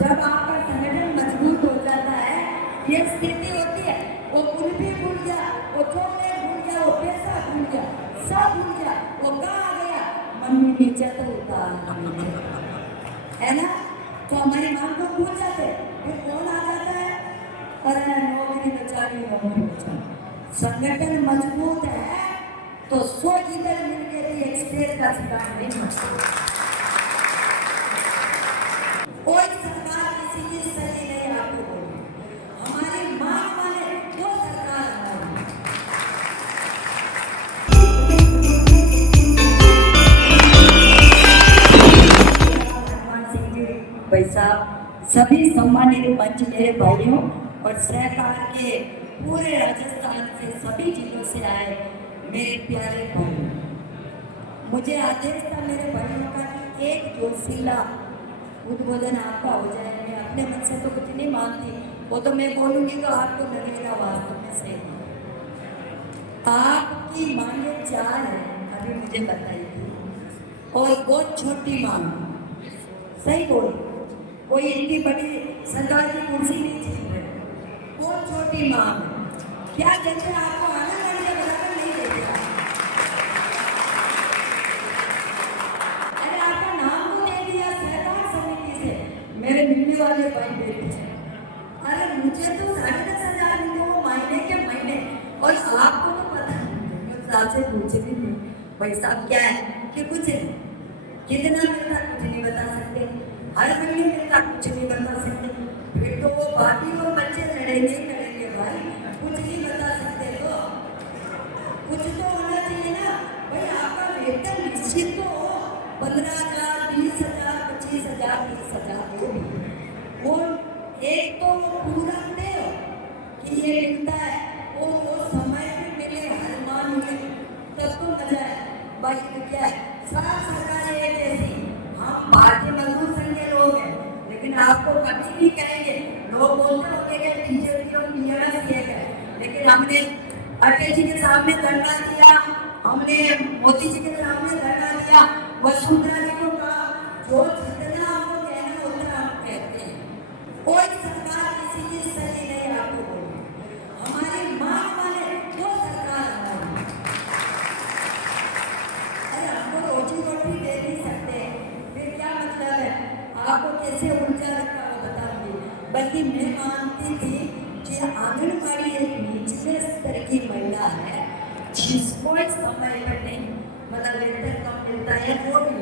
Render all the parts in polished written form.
जब आपका संगठन मजबूत हो जाता है, ये स्थिति होती है, वो कुल भी भूल गया, वो छोड़ने भूल गया, वो पैसा भूल गया, सब भूल गया, वो कहाँ आ गया, मम्मी नीचे तो उतार है ना। तो हमारी माँ को भूल जाते, फिर कौन आ जाता है, अरे नौकरी बचानी, नौकरी बचानी। संगठन मजबूत है तो 100 लीडर मिलकर भी एक स्टेज का ठिकाना नहीं होता। कोई सरकार किसी की सही नहीं आपको बोली, हमारी माँ माने वो सरकार हमारी। हनुमान सिंह जी भाई साहब, सभी सम्मानित मंच मेरे भाइयों और सरकार के पूरे राजस्थान से सभी जिलों से आए मेरे प्यारे भाई, मुझे आदेश था मेरे भाइयों का कि एक जोशीला उद्बोधन आपका हो जाए। मैं अपने मन से तो कुछ नहीं मानती, वो तो मैं बोलूंगी तो आपको लगेगा वास्तव में सही। आपकी मांगे 4 है, अभी मुझे बताई थी, और बहुत छोटी मांग, सही बोल, कोई इतनी बड़ी सरकार की कुर्सी नहीं छीन रहे, बहुत छोटी मांग। क्या जैसे आपको आंगनबाड़ी के बराबर नहीं देगा? अरे आपका नाम तो दे दिया सहकार समिति से, मेरे मिलने वाले भाई बेटे, अरे मुझे तो 10,500 मिले वो महीने के महीने, और आपको तो पता नहीं, आपसे पूछे भी नहीं भाई साहब क्या है कि कुछ है, कितना मिलता कुछ नहीं बता सकते, हर महीने मिलता कुछ नहीं बता सकते, फिर तो वो बाकी और बच्चे लड़ेंगे भाई, कुछ नहीं बता सकते, तो कुछ तो होना चाहिए ना भाई। आपका वेतन निश्चित तो हो, 15,000, 20,000, 25,000, 30,000 हो, वो एक तो वो पूरा दे कि ये मिलता है, वो समय पे मिले, हर माह मिले, तब तो मजा है। बाकी तो क्या है, साफ सरकार एक ऐसी, हम भारतीय मजदूर संघ के लोग हैं, लेकिन आपको कभी नहीं कहेंगे, लोग बोलते होंगे कि बीजेपी और बीआरएस ये है, लेकिन हमने अटल जी के सामने धरना दिया, हमने मोदी जी के सामने धरना दिया, वसुंधरा जी को कहा, जो जितना आपको कहना उतना आप कहते हैं। कोई सरकार किसी की सही नहीं आपको बोली, हमारी माँ माने वो सरकार हमारी। अरे हमको रोजी रोटी दे नहीं सकते, फिर क्या मतलब है, आपको कैसे ऊर्जा रखा वो बताऊंगी। बल्कि मैं मानती थी कि आंगनबाड़ी एक निचले स्तर की महिला है, जिसको समय पर नहीं, मतलब वेतन कम मिलता है वो भी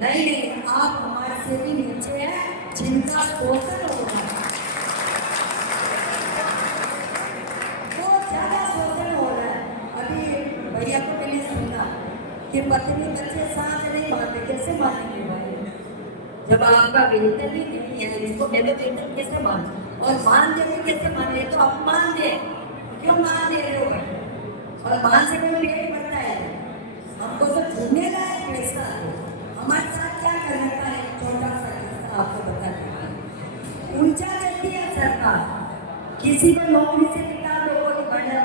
नहीं, आप हमारे से भी नीचे हैं, जिनका शोषण हो रहा है, बहुत ज्यादा शोषण हो रहा है। अभी भैया को मैंने सुना कि पत्नी बच्चे साथ नहीं मानते, कैसे मानेंगे भाई, जब आपका वेतन ही नहीं है, इसको मेरे वेतन कैसे माने, और मान देंगे कैसे माने, तो आप मान दे, क्यों मान दे रहे हो भाई, और मान से कोई नहीं बनता है, हमको तो झूठने का है पैसा, हमारे साथ क्या करने का है, छोटा सा किस्सा आपको बताते, ऊंचा देती है सरकार, किसी को नौकरी से निकाल दो, कोई बड़ा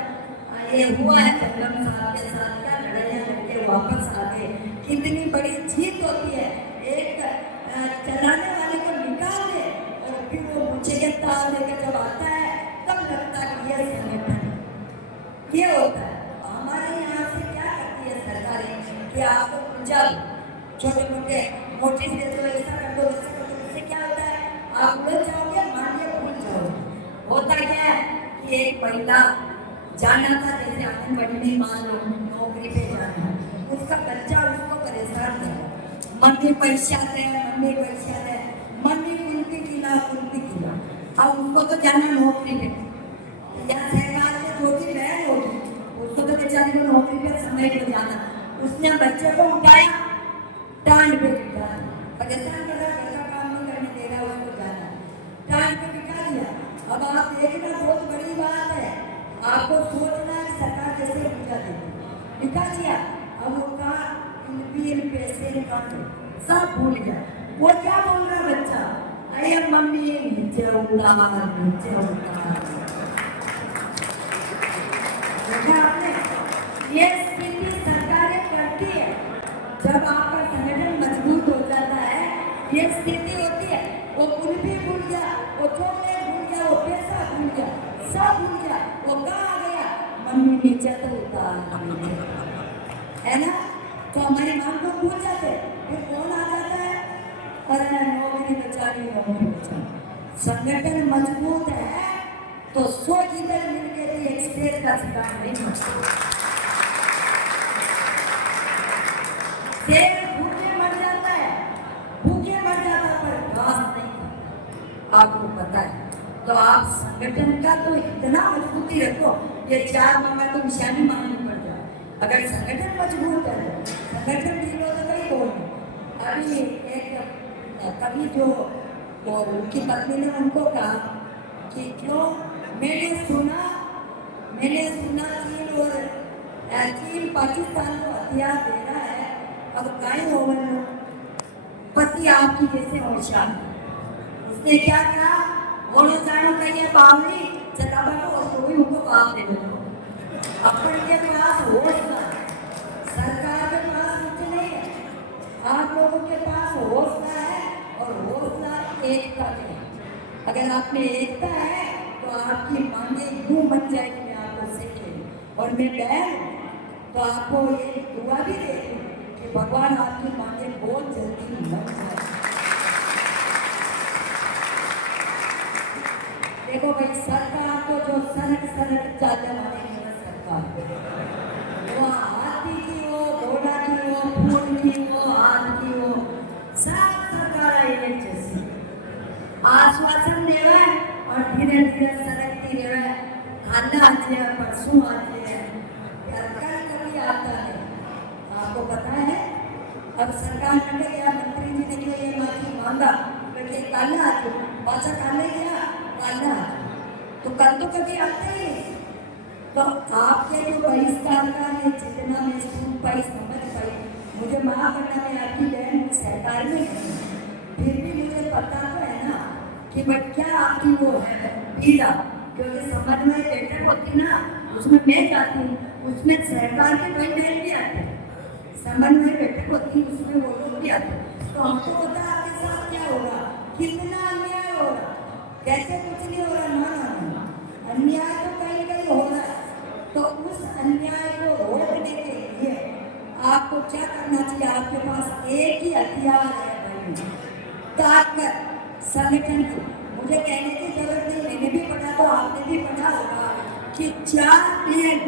ये हुआ है जगन साहब के साथ, क्या लड़ाइयाँ करके वापस आ गए, कितनी बड़ी जीत होती है, एक चलाने वाले को निकाल दे और फिर वो मुझे के ताल लेकर जब आता है तब लगता है ये संगठन ये होता है। हमारे यहाँ से क्या करती है सरकारें कि आपको जब छोटे मोटे नोटिस दे दो, ऐसा कर दो, वैसा कर दो, इससे क्या होता है, आप उलझ जाओगे, मानिए भूल जाओगे। होता क्या है कि एक महिला जाना था, जैसे आंगनबाड़ी में मान लो नौकरी पे जाना, उसका बच्चा उसको परेशान कर, मम्मी पैसा दे, मम्मी पैसा दे, मम्मी कुल्फी खिला, कुल्फी खिला, अब उसको तो जाना नौकरी पे, या सरकार में जो भी बहन होगी उसको तो बेचारी को नौकरी पे समय पे जाना, उसने बच्चे को उठाया, टांड पे बिठा, परेशान कर रहा, घर का काम नहीं करने दे रहा, उसको जाना, टांड पे बिठा दिया। अब आप देखना बहुत बड़ी बात है, आपको सोचना है सरकार कैसे बिठा देगी, बिठा दिया, अब वो कहा पैसे सब भूल गया, वो क्या बोल रहा बच्चा, अरे मम्मी नीचे उतार, नीचे उतार, आपने ये स्थिति सरकारें करती है, जब आपका संगठन मजबूत हो जाता है, ये स्थिति होती है, वो कुल भी भूल गया, वो चॉकलेट भूल गया, वो पैसा भूल गया, सब भूल गया। वो कहाँ गया? मम्मी नीचे तो उतार है ना। तो हमारी माँ को भूल जाते, फिर कौन आ जाता है? अरे नौकरी बेचारी, नौकरी बेचारी। संगठन मजबूत है तो 100 इधर मिलके भी एक स्टेज का शिकार नहीं बन सकता। शेर भूखे मर जाता है, भूखे मर जाता पर घास नहीं खाता, आपको पता है। तो आप संगठन का तो इतना मजबूती रखो, ये 4 मांगा तो निशानी मांगनी पड़ जाए। अगर संगठन मजबूत है, संगठन ढीलो तो कहीं बोल। अभी एक कवि जो और उनकी पत्नी ने उनको कहा कि क्यों, मैंने सुना चीन पाकिस्तान को हथियार दे रहा है, अब काहे हो गए पति आपकी जैसे होशियार। उसने क्या कहा? बोलो जानो कहिए बावली चलावा को कोई उनको बाप दे दो। अपन के पास होश ना, सरकार के पास कुछ नहीं है, आप लोगों के पास हौसला है और हौसला एकता है। अगर आप में एकता है तो आपकी मांगे यूं बन जाएगी। मैं आपको सीखे और मैं बहन तो आपको ये दुआ भी देती हूँ कि भगवान आपकी मांगे बहुत जल्दी बन जाए। देखो भाई, सरकार को जो सड़क चालने वाली है सरकार, वो हाथी की हो, घोड़ा की हो, फूल की हो, हाथ की हो, सब सरकार एक जैसी आश्वासन देवे और धीरे धीरे सरकती रहे। खाना आती है, परसों आती है, कल कभी आता है। आपको पता है अब सरकार ने क्या, मंत्री जी ने क्यों ये माफी मांगा कि कल आती, पाचा काले गया काला, तो कल तो कभी आते ही। तो आपके जो बहिष्कार का है, जितना मैं सुन पाई समझ पाई, मुझे माफ करना, मैं आपकी बहन सरकार में नहीं, फिर भी मुझे पता तो है ना कि क्या आपकी वो है पीड़ा, क्योंकि समन्वय बैठक होती ना, उसमें मैं जाती हूँ, उसमें सरकार के कोई बहन भी आते, समन्वय बैठक होती उसमें वो लोग भी आते। तो हमको पता है आपके साथ क्या होगा, कितना अन्याय होगा, कैसे कुछ नहीं हो रहा ना, अन्याय तो कहीं कहीं हो रहा है। तो उस अन्याय को रोकने के लिए आपको क्या करना चाहिए? आपके पास एक ही हथियार है, ताकत, संगठन की। मुझे कहने की जरूरत नहीं, मैंने भी पढ़ा तो आपने भी पढ़ा होगा कि 4 पेड़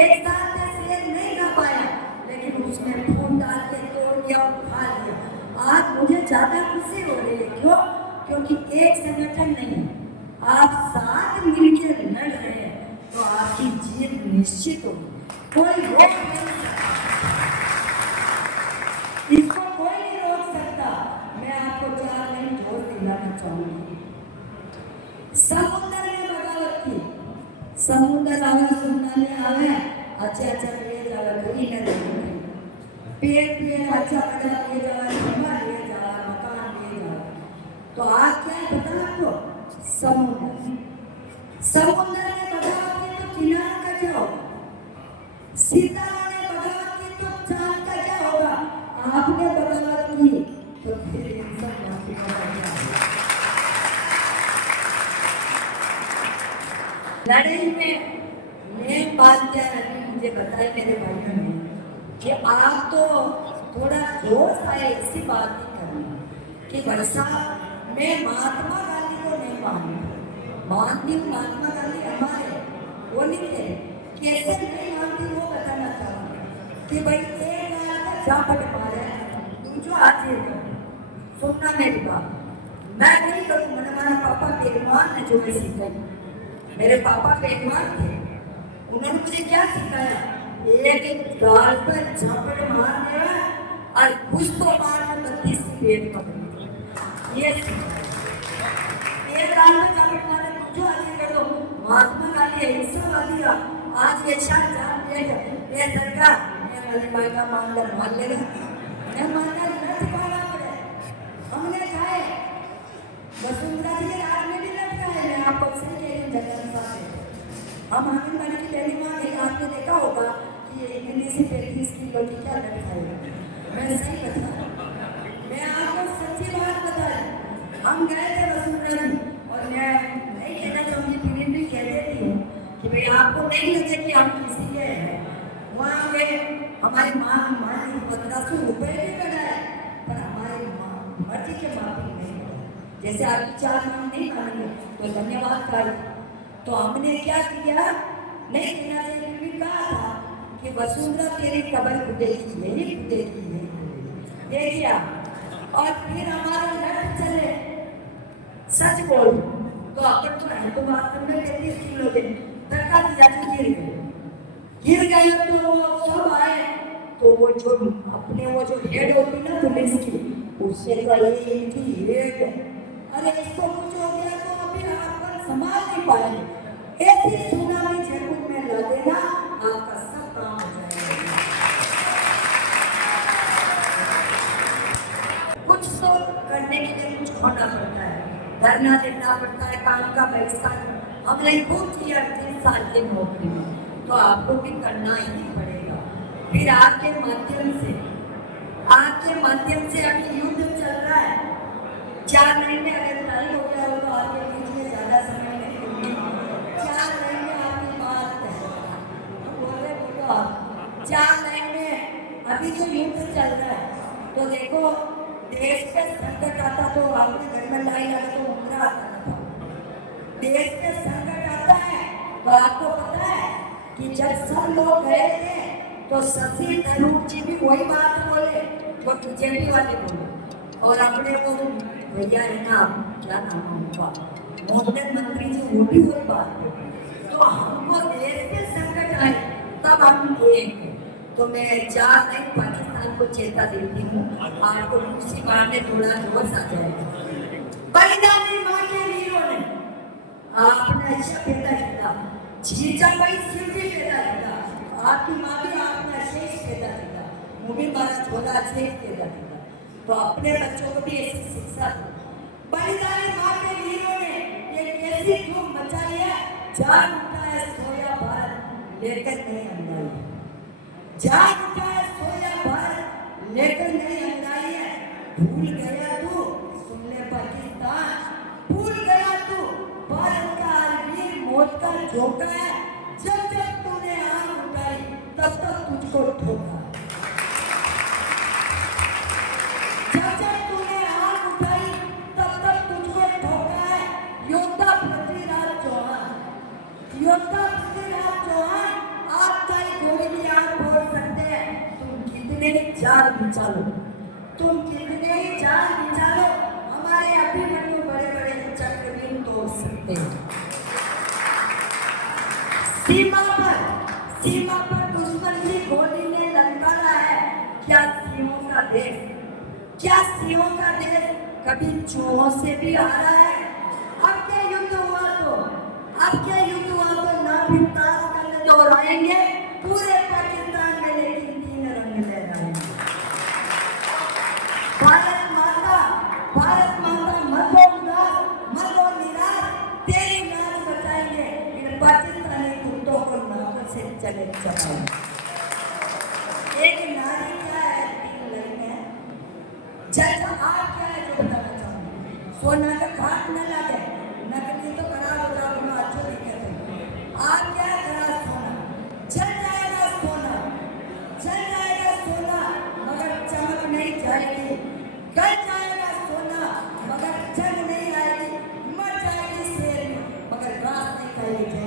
एक साथ शेर नहीं खा पाया, लेकिन उसने खून डाल के तोड़ दिया और खा लिया। आज मुझे ज्यादा खुशी हो रही है, क्यों? क्योंकि एक संगठन नहीं, आप साथ मिलकर लड़ रहे हैं, तो आपकी जीत निश्चित होगी। कोई रोक नहीं सकता, इसको कोई नहीं रोक सकता। मैं आपको 4 लाइन जोर दिलाना चाहूंगी। समुद्र में बगावत की, समुद्र आवाज सुनने आवे, अच्छा ले जावा कोई न देखे, पेड़ अच्छा बजा ले जावा, खंबा ले जावा, मकान ले जावा। तो आज क्या है पता आपको? समुद्र, समुद्र में बगावत की तो किनारे का क्या होगा? सितारा ने बगावत की तो चांद का क्या होगा? आपने बगावत की तो फिर इंसान माफी मांगेगा। लड़ाई में मैं बात क्या रही, मुझे बताया मेरे भाइयों ने कि आप तो थोड़ा जोश आए इसी बात ही करनी कि भाई साहब, मैं महात्मा गांधी को नहीं मानती हूँ, महात्मा गांधी हमारे वो नहीं थे, कैसे नहीं मानती वो बताना चाहूँगी कि भाई एक का झापट मारे दूसरा हाथी सुनना मेरी बात, मैं नहीं करूँ। मैंने हमारा पापा बेईमान ने जो सिखाई, मेरे पापा बेईमान थे, उन्होंने मुझे क्या सिखाया? एक गाल पर झापट मार देगा और कुछ तो मार 32 की पेट पकड़ी, ये गाल में झापट मारे जो आगे कर दो। महात्मा गांधी अहिंसावादी, आज ये शान जान दिया ये सरकार मैं वाली माई का मामला मान लेगा, मैं मानना न ठिकाना पड़े। हमने खाए वसुंधरा जी के राज में भी लटका है, मैं आपको से कह रही हूँ जगन साहब, हम आंगनबाड़ी की पहली माँ गई, आपने देखा होगा कि ये दिल्ली से 35 किलो की क्या लटकाएगा। मैं सही बता, मैं आपको सच्ची बात बता रही, हम गए थे वसुंधरा जी, और मैं नहीं कहना चाहूँगी, पीड़ित भी कह देती हूँ कि भाई आपको नहीं लगे कि हम किसी के हैं। वहाँ गए, हमारी माँ ने 1500 रुपये भी लगाए, पर हमारी माँ मर्जी के माफी नहीं लगाए। जैसे आपकी 4 मांग नहीं मानेंगे तो धन्यवाद कार्य। तो हमने क्या किया, नहीं कहना चाहिए, फिर भी कहा था कि वसुंधरा तेरी कब्र खुदेगी, यही खुदेगी, यही खुदेगी। ये किया, और फिर हमारे लट चले, सच बोल तो अपन तो है तो वास्तव में 33 किलो के धक्का दिया तो गिर गए तो वो सब आए, तो वो जो अपने वो जो हेड होती ना पुलिस की, उससे कहे कि हेड अरे इसको कुछ हो गया तो अभी अपन संभाल नहीं पाएंगे, ऐसी सुनामी जयपुर में ला देना, आपका सब काम हो जाएगा। कुछ तो करने के लिए कुछ खोना पड़ता है, धरना देना पड़ता है, काम का बहिष्कार हमने खूब किया 3 साल की नौकरी में, तो आपको भी करना ही पड़ेगा। फिर आपके माध्यम से अभी युद्ध चल रहा है, 4 महीने अगर टाइम हो गया हो तो आपके बीच में ज्यादा समय नहीं होगी, 4 महीने आपकी बात बोले बोलो आप 4 महीने अभी जो युद्ध चल रहा है, तो देखो देश पे संकट आता तो आपने घर में लाई लगा तो उमरा आता था, देश पे संकट आता है तो आपको पता है कि जब सब लोग गए थे तो शशि थरूर जी भी वही बात बोले जो बीजेपी वाले बोले, और अपने वो भैया है ना, क्या नाम है उनका, मोहम्मद मंत्री जी, वो भी वही बात बोले। तो हमको देश पे संकट आए तब हम एक, तो मैं 4 नहीं पाकिस्तान को चेता देती हूँ, आपको दूसरी बार में थोड़ा जोश आ जाएगा। बलिदानी माँ के वीरों ने आपने अच्छा पैदा किया, जीजाबाई शिवजी पैदा किया, आपकी माँ भी आपने शेष पैदा किया, वो भी मारा छोड़ा शेष पैदा किया, तो अपने बच्चों को भी ऐसी शिक्षा दो। बलिदानी माँ के वीरों ने ये कैसी धूम मचाई है, जान उठा है सोया भारत लेकर नहीं अंदाई है, जान उठा है सोया भारत लेकर नहीं अंदाई है, भूल गया तू सुन ले पाकिस्तान, भूल गया तू भारत का वीर मौत का झोंका है, जब जब तूने आंख उठाई तब तक तुझको ठोका, जब जब तूने आंख उठाई तब तक तुझको ठोका है। योद्धा पृथ्वीराज चौहान, योद्धा पृथ्वीराज चौहान, आप चाहे गोली की आंख फोड़ सकते हैं, तुम कितने जान बिचारो, तुम कितने ही जान बिचारो, हमारे अभिमन्यु बड़े बड़े चक्र भी तोड़ सकते हैं। सीमा पर दुश्मन की गोली ने ललकारा है, क्या सिंहों का देश, क्या सिंहों का देश कभी चूहों से भी हारा है। अब क्या युद्ध हुआ तो ना भी ताश करने दोहराएंगे पूरे पाकिस्तान में, लेकिन 3 रंग लहराएंगे। भारत माता मत हो उदास, मत हो निराश, तेरी नाच बचाएंगे, इन पाकिस्तानी कुत्तों को नाक से चले चलाएंगे। एक नारी क्या है, 3 लड़के हैं, जैसा आप क्या है जो बताना चाहूँगी, सोना का घाट न लगे, नकली तो खराब हो रहा, बड़ा अच्छा दिखे थे, आप क्या करा सोना, जल जाएगा सोना, मगर चमक नहीं जाएगी, गल जाएगा सोना मगर जंग नहीं आएगी, मर जाएगी शेर मगर घास नहीं खाएगी।